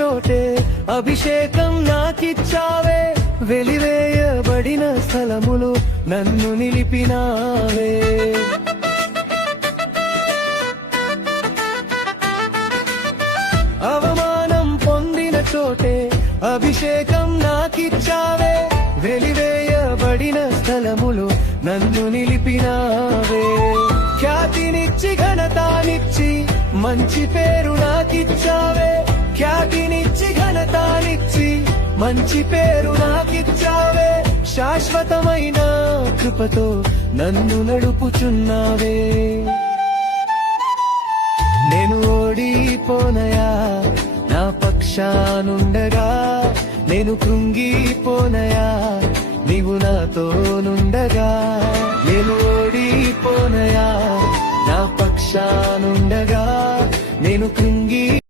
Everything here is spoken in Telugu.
చోటే అభిషేకం నాకిచ్చావే, వెలివేయబడిన స్థలములు నన్ను నిలిపినావే. అవమానం పొందిన చోటే అభిషేకం నాకిచ్చావే, వెలివేయబడిన స్థలములు నన్ను నిలిపినావే. ఖ్యాతినిచ్చి ఘనతానిచ్చి మంచి పేరు నాకిచ్చావే, ఖ్యాతినిచ్చి ఘనతానిచ్చి మంచి పేరు నాకిచ్చావే. శాశ్వతమైన కృపతో నన్ను నడుపుచున్నావే. నేను ఓడిపోనయా నా పక్షానుండగా, నేను కృంగిపోనయా నీవు నాతోనుండగా. నేను ఓడిపోనయా నా పక్షానుండగా, నేను కృంగి